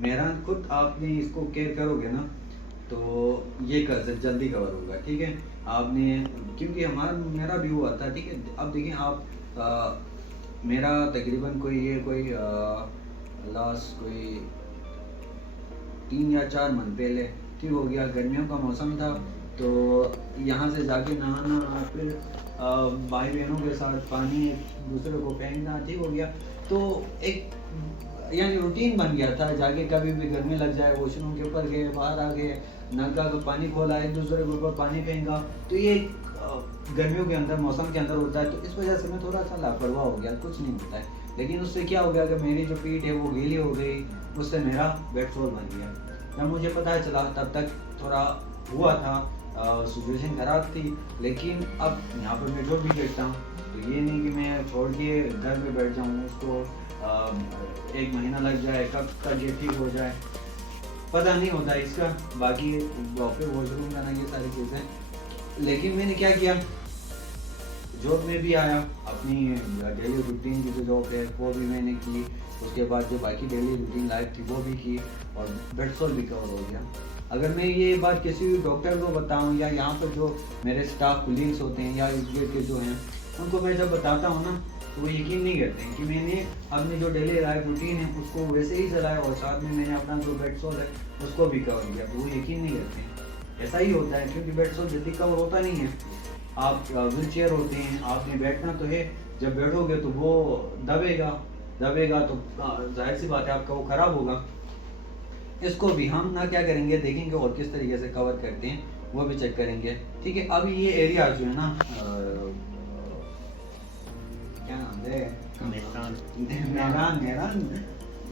मेरा खुद आपने इसको केयर करोगे ना तो ये कर जल्दी कवर होगा, ठीक है। आपने क्योंकि हमारा मेरा भी हुआ था, ठीक है। अब देखिए आप मेरा तकरीबन कोई लास्ट कोई 3 या 4 मंथ पहले ठीक हो गया। गर्मियों का मौसम था तो यहाँ से जाके नहाना, फिर भाई बहनों के साथ पानी एक दूसरे को फेंकना, ठीक हो गया। तो एक यानी रूटीन बन गया था, जाके कभी भी गर्मी लग जाए वॉशरूम के ऊपर गए, बाहर आ गए, नलका का पानी खोला, एक दूसरे के ऊपर पानी फेंका। तो ये गर्मियों के अंदर मौसम के अंदर होता है, तो इस वजह से मैं थोड़ा सा लापरवाह हो गया, कुछ नहीं होता है। लेकिन उससे क्या हो गया कि मेरी जो पीठ है वो गीली हो गई, उससे मेरा बेड सोल बन गया। जब मुझे पता चला तब तक थोड़ा हुआ था, सिचुएशन ख़राब थी। लेकिन अब यहाँ पर मैं जो भी करता हूँ तो ये नहीं कि मैं छोड़ के घर में बैठ जाऊँ, उसको 1 महीना लग जाए, कब तक ये ठीक हो जाए पता नहीं होता इसका। बाकी डॉक्टर वॉशरूम करना, ये सारी चीज़ें। लेकिन मैंने क्या किया, जॉब में भी आया, अपनी डेली रूटीन की जो जॉब है वो भी मैंने की, उसके बाद जो बाकी डेली रूटीन लाइफ थी वो भी की, और बेड सोल भी कवर हो गया। अगर मैं ये बात किसी भी डॉक्टर को बताऊं या यहाँ पर जो मेरे स्टाफ कुलीग्स होते हैं या यूट्यूब के जो हैं उनको मैं जब बताता हूँ ना तो वो यकीन नहीं करते हैं कि मैंने अपनी जो डेली लाइफ रूटीन है उसको वैसे ही चलाया, और साथ में मैंने अपना जो बेड सोल है उसको भी कवर किया। तो वो यकीन नहीं करते हैं। ऐसा ही होता है क्योंकि बेड सोल जल्दी कवर होता नहीं है। आप व्हील चेयर होते हैं, आपने बैठना तो है, जब बैठोगे तो वो दबेगा, दबेगा तो जाहिर सी बात है आपका वो ख़राब होगा। इसको भी हम ना क्या करेंगे, देखेंगे और किस तरीके से कवर करते हैं वो भी चेक करेंगे, ठीक है। अब ये एरिया जो है ना क्या नाम है, मेहरान मेहरान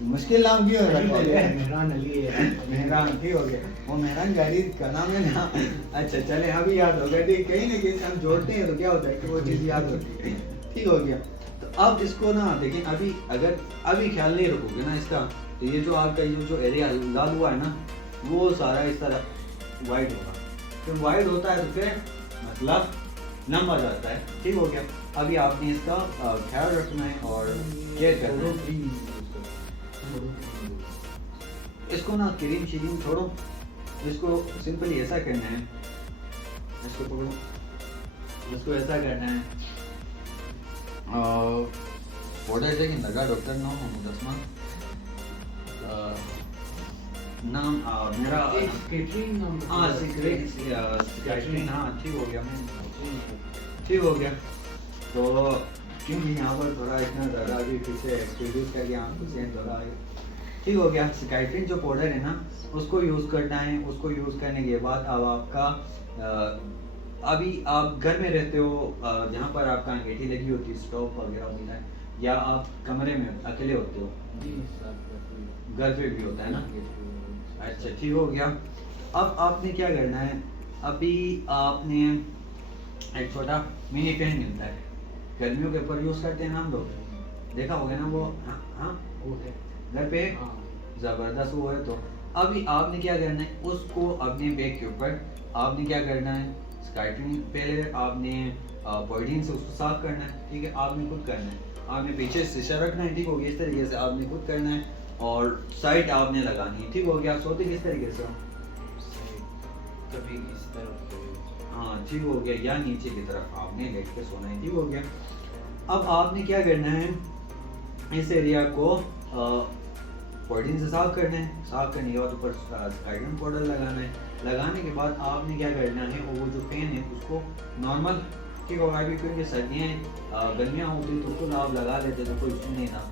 मुश्किल नाम क्यों रखा है, मेहरान अली है। मेहरान, ठीक हो गया। वो मेहरान गाड़ी का नाम है ना। अच्छा चले, अभी याद होगा, ठीक। कहीं ना कहीं हम जोड़ते हैं तो क्या होता है कि वो चीज़ याद होती है, ठीक हो गया। तो अब इसको ना देखें, अभी अगर अभी ख्याल नहीं रखोगे ना इसका, तो ये जो आपका ये जो एरिया लाल हुआ है ना वो सारा इस तरह वाइड होगा। फिर वाइड होता है तो फिर मतलब लंबा जाता है, ठीक हो गया। अभी आपने इसका ख्याल रखना है और केयर करना है। इसको ना क्रीम श्रीम छोड़ो, इसको सिंपली ऐसा करना है, इसको पकड़ो, इसको ऐसा करना है। पाउडर लेकिन लगा डॉक्टर नाम मोहम्मद असमान, नाम मेरा कैटरिंग नाम, हाँ कैटरिंग, हाँ ठीक हो गया, मैं ठीक हो गया। तो क्योंकि यहाँ पर थोड़ा इतना ज़्यादा अभी फिर से एक्सपीरियंस करके आँखों से थोड़ा ठीक हो गया। सिकाइट्रिन जो पाउडर है ना उसको यूज़ करना है। उसको यूज़ करने के बाद अब आपका अभी आप घर में रहते हो, जहाँ पर आपका अंगीठी लगी होती है, स्टोव वगैरह होता है, या आप कमरे में अकेले होते हो? घर पे भी होता है ना। अच्छा ठीक हो गया। अब आपने क्या करना है, अभी आपने एक छोटा मिनी फैन मिलता है, गर्मियों के ऊपर यूज़ करते हैं ना हम लोग, देखा होगा ना वो, हाँ हाँ वो है घर पे, ज़बरदस्त वो है। तो अभी आपने क्या करना है, उसको अपने बैग के ऊपर आपने क्या करना है, स्काइट्रिन पहले आपने पॉइडिन से उसको साफ करना है, ठीक है। आपने खुद करना है, आपने पीछे शीशा रखना है, ठीक हो गया। इस तरीके से आपने खुद करना है और साइड आपने लगानी है, ठीक हो गया। सोते किस तरीके से हो? कभी इस तरफ, हाँ ठीक हो गया, या नीचे की तरफ आपने लेट के सोना है, ठीक हो गया। अब आपने क्या करना है, इस एरिया को पॉइडिन से साफ करना है। साफ करने के बाद ऊपर स्काइड्रन पाउडर लगाना है। लगाने के बाद आपने क्या करना है, और वो जो पेन है उसको नॉर्मल, ठीक होगा। अभी क्योंकि सर्दियाँ गर्मियाँ होती तो खुद आप लगा लेते तो कोई इशू नहीं था,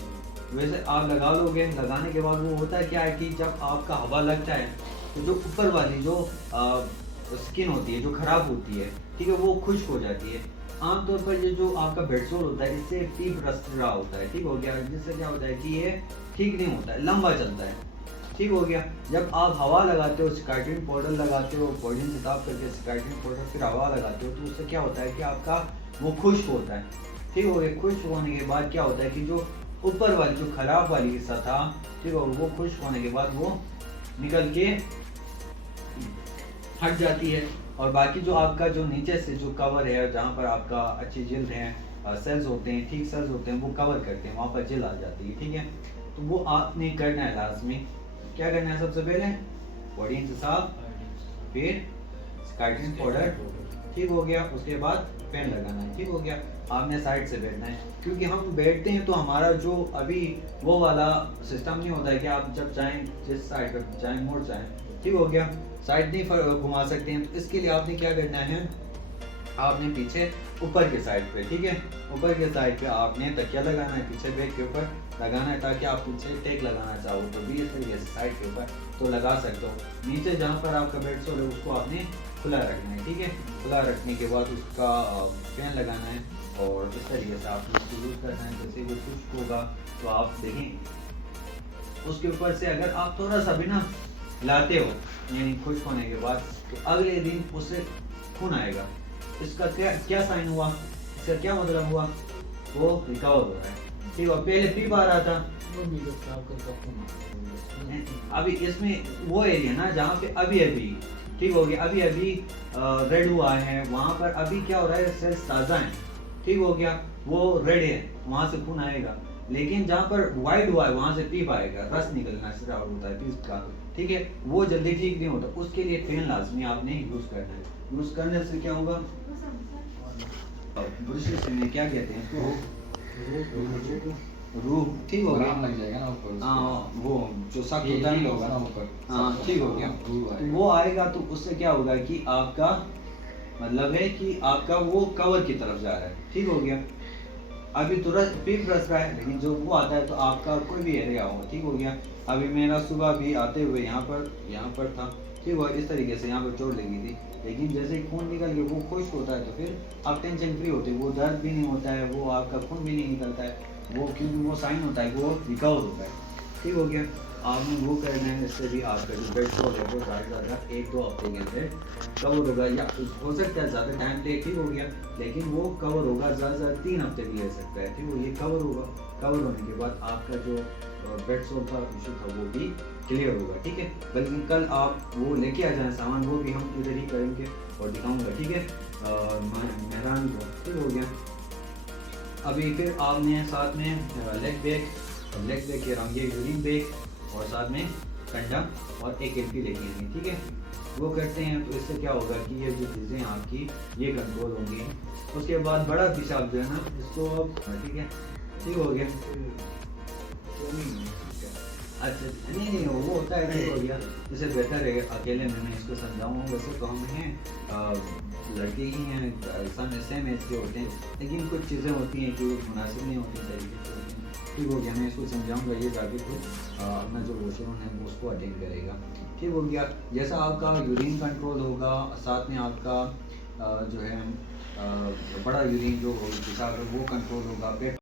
वैसे आप लगा लोगे। लगाने के बाद वो होता है क्या है कि जब आपका हवा लगता है तो जो ऊपर वाली जो स्किन होती है जो ख़राब होती है, ठीक है, वो खुश्क हो जाती है। आमतौर पर ये जो आपका बेडसोल होता है इससे टीप रस्ट रहा होता है, ठीक हो गया। जिससे क्या होता है कि ये ठीक नहीं होता है, लंबा चलता है, ठीक हो गया। जब आप हवा लगाते हो, स्काइट्रिन पाउडर लगाते हो, पॉइजन से साफ करके स्काइट्रिन पाउडर फिर हवा लगाते हो, तो उससे क्या होता है कि आपका वो खुश्क होता है, ठीक हो गया। खुश्क होने के बाद क्या होता है कि जो ऊपर वाली जो खराब वाली हिस्सा था, ठीक है, वो खुश्क होने के बाद वो निकल के हट जाती है, और बाकी जो आपका जो नीचे से जो कवर है जहाँ पर आपका अच्छी जिल्द है, सेल्स होते हैं, ठीक सेल्स होते हैं, वो कवर करते हैं, वहाँ पर जिल्द आ जाती है, ठीक है। तो वो आपने करना है लाजमी। क्या करना है सबसे पहले, बॉडी इंतसाब, फिर स्कार्टिंग पाउडर, ठीक हो गया। उसके बाद पेन लगाना है, ठीक हो गया। आपने साइड से बैठना है, क्योंकि हम बैठते हैं तो हमारा जो अभी वो वाला सिस्टम नहीं होता है कि आप जब चाहें जिस साइड पर चाहें मोड़ चाहें, ठीक हो गया। साइड नहीं घुमा सकते हैं, तो इसके लिए आपने क्या करना है, आपने पीछे ऊपर के साइड पे, ठीक है, ऊपर के साइड पे आपने तकिया लगाना है, पीछे बैग के ऊपर लगाना है, ताकि आप पीछे टेक लगाना चाहो तो भी इस तरीके से साइड के ऊपर तो लगा सकते हो। नीचे जहाँ पर आपका बेड सोल है उसको आपने खुला रखना है, ठीक है। खुला रखने के बाद उसका फैन लगाना है और इस तरीके से आपको उसको यूज़ करना है। जैसे वो खुश्क होगा तो आप देखें उसके ऊपर से अगर आप थोड़ा सा भी ना लाते हो, यानी खुश्क होने के बाद, तो अगले दिन उससे खून आएगा। इसका क्या क्या साइन हुआ, इसका क्या मतलब हुआ, वो रिकवर हो रहा है, ठीक है। पहले पीप आ रहा था, अभी इसमें वो एरिया ना जहाँ पे अभी अभी ठीक हो गया, अभी अभी रेड हुआ है, वहाँ पर अभी क्या हो रहा है, सेल्स ताज़ा हैं, ठीक हो गया, वो रेड है, वहाँ से खून आएगा। लेकिन जहाँ पर वाइट हुआ है वहाँ से पीप आएगा, रस निकलना स्टार्ट होता है पीप का, ठीक है। वो जल्दी ठीक नहीं होता, उसके लिए फेन लाजमी आपने यूज़ करना है। यूज़ करने से क्या होगा, ब्रश में क्या कहते हैं इसको, रूह, ठीक हो गया, लग जाएगा ना ऊपर, हाँ वो जो सख्त होता है होगा ना ऊपर, हाँ ठीक हो गया। तो वो आएगा तो उससे क्या होगा कि आपका मतलब है कि आपका वो कवर की तरफ जा रहा है, ठीक हो गया। अभी तुरंत पीप रस रहा है, लेकिन जो वो आता है तो आपका कोई भी एरिया होगा, ठीक हो गया। अभी मेरा सुबह भी आते हुए यहाँ पर था, ठीक हुआ, इस तरीके से यहाँ पर चोट लगी थी, लेकिन जैसे खून निकल के वो खुश्क होता है तो फिर आप टेंशन फ्री होते, वो दर्द भी नहीं होता है, वो आपका खून भी नहीं निकलता है, वो क्योंकि वो साइन होता है वो रिकवर होता है, ठीक हो गया। आपने वो करना है, इससे भी आपका जो बेड सोल है वो ज़्यादा 1-2 हफ्ते के अंदर कवर होगा, या हो सकता है ज़्यादा टाइम पे, ठीक हो गया, लेकिन वो कवर होगा ज़्यादा 3 हफ्ते भी ले सकता है, ठीक हो। ये कवर होगा, कवर होने के बाद आपका जो बेड सोल का इशू था वो भी क्लियर होगा, ठीक है। बल्कि कल आप वो लेके आ जाएं सामान, वो भी हम इधर ही करेंगे और दिखाऊंगा, ठीक है, मेहरान को, ठीक हो गया। अभी फिर आपने साथ में लेग बैग के रंगे यूरिन बैग और साथ में कंडम और एक एलपी लेके आएंगे, ठीक है। वो करते हैं तो इससे क्या होगा कि ये जो चीज़ें आपकी ये कंट्रोल होंगी। उसके बाद बड़ा पेशाब जो है ना इसको अब ठीक हो गया, अच्छा नहीं वो होता है, ठीक हो गया। इससे बेहतर है अकेले मैं इसको समझाऊँ, वैसे तो हम हैं लड़के ही हैं, सेम एज के होते हैं, लेकिन कुछ चीज़ें होती हैं जो मुनासिब नहीं होती तरीके से होती हैं, ठीक हो गया। मैं इसको समझाऊंगा, ये जाके खुद अपना जो वॉशरूम है उसको अटेंड करेगा, ठीक हो गया। जैसा आपका यूरिन कंट्रोल होगा, साथ में आपका जो है बड़ा यूरिन जो पेशाब है वो कंट्रोल होगा, पेट